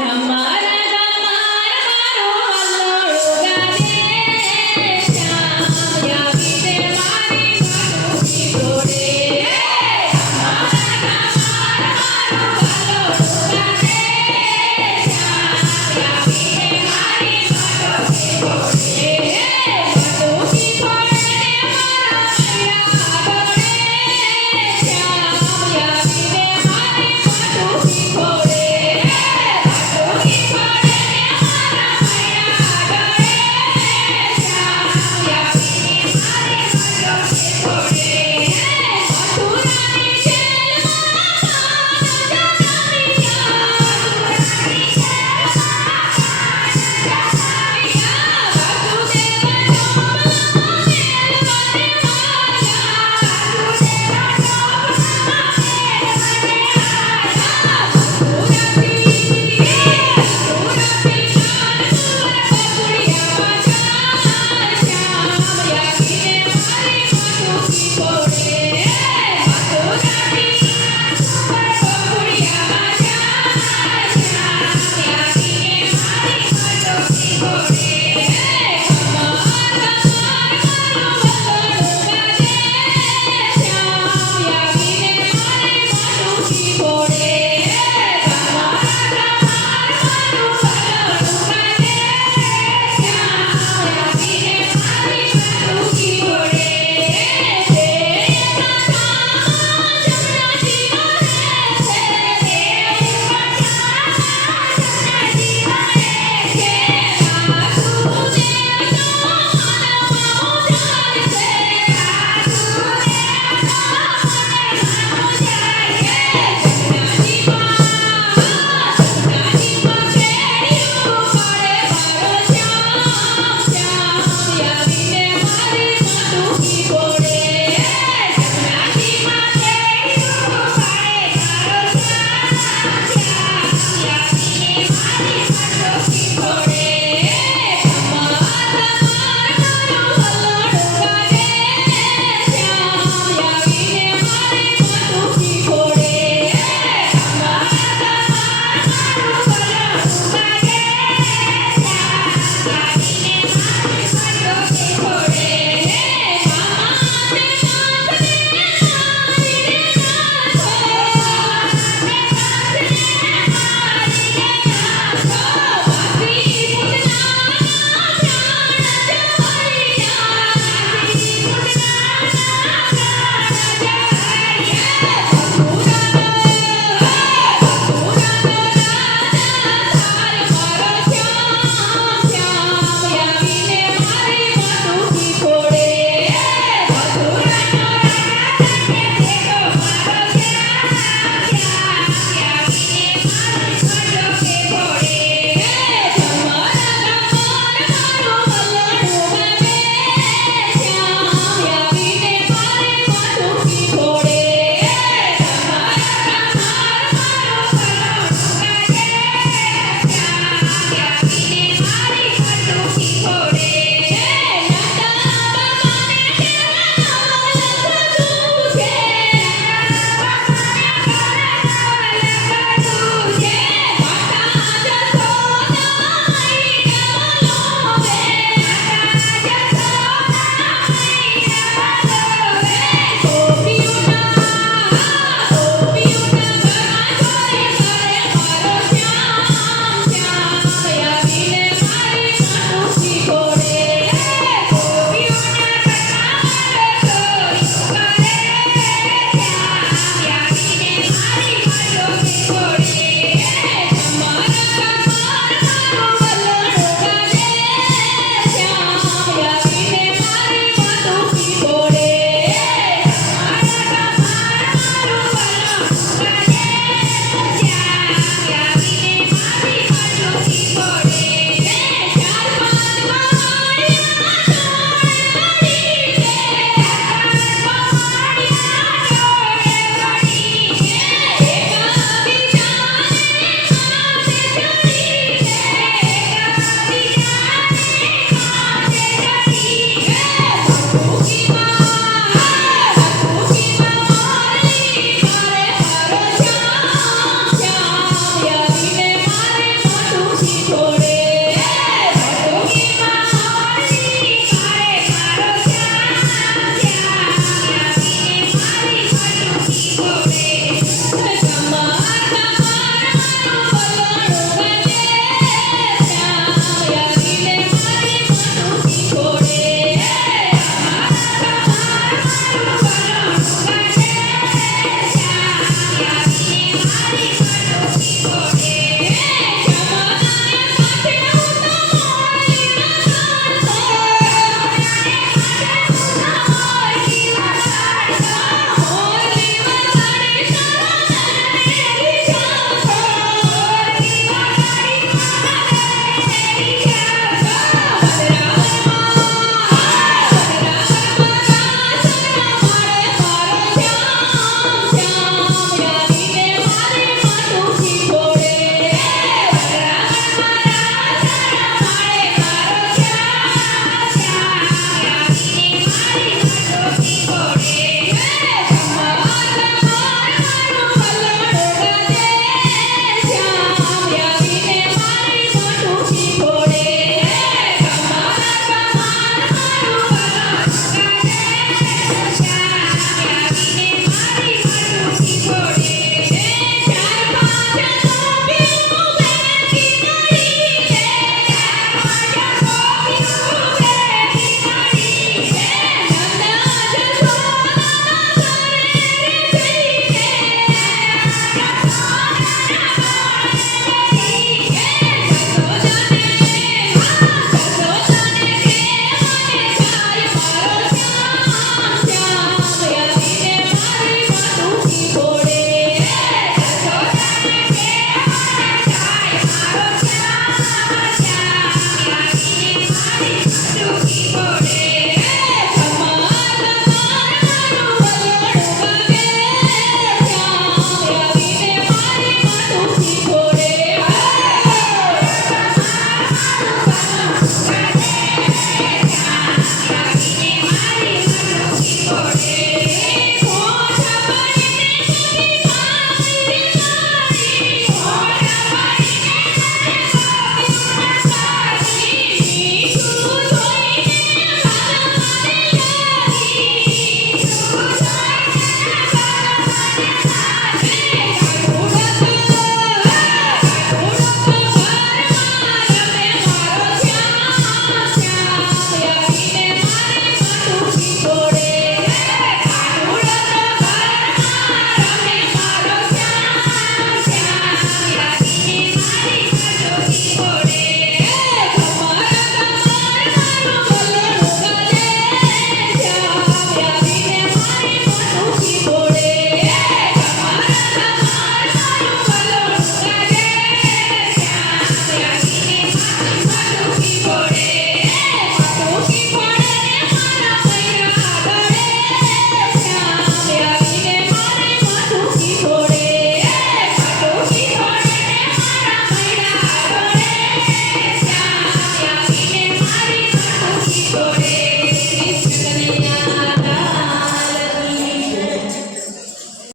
Come on.